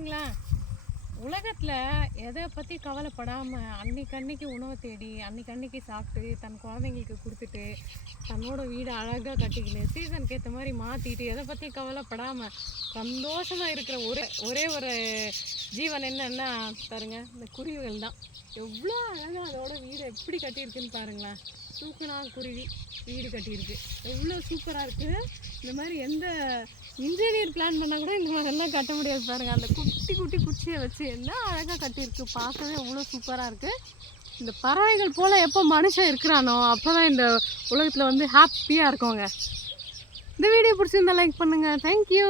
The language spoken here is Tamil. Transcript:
பாருங்களேன், உலகத்தில் எதை பற்றி கவலைப்படாமல் அன்னைக்கு உணவை தேடி அன்னைக்கு சாப்பிட்டு தன் குழந்தைங்களுக்கு கொடுத்துட்டு தன்னோட வீடு அழகாக கட்டிக்கின்னு சீசனுக்கு ஏற்ற மாதிரி மாற்றிட்டு எதை பற்றி கவலைப்படாமல் சந்தோஷமாக இருக்கிற ஒரே ஒரு ஜீவன் என்னன்னா பாருங்க, இந்த குருவிகள் தான். எவ்வளோ அழகாக அதோட வீடு எப்படி கட்டியிருக்குன்னு பாருங்களேன். தூக்குனா குருவி வீடு கட்டியிருக்கு, எவ்வளோ சூப்பராக இருக்குது. இந்த மாதிரி எந்த இன்ஜினியர் பிளான் பண்ணால் கூட இந்த மாதிரிலாம் கட்ட முடியாது பாருங்கள். அந்த குட்டி குட்டி குச்சியை வச்சு என்ன அழகாக கட்டியிருக்கு, பார்க்கவே எவ்வளோ சூப்பராக இருக்குது. இந்த பறவைகள் போல் எப்போ மனுஷன் இருக்கிறானோ அப்போ தான் இந்த உலகத்தில் வந்து ஹாப்பியாக இருக்கோங்க. இந்த வீடியோ பிடிச்சிருந்தா லைக் பண்ணுங்கள். தேங்க்யூ.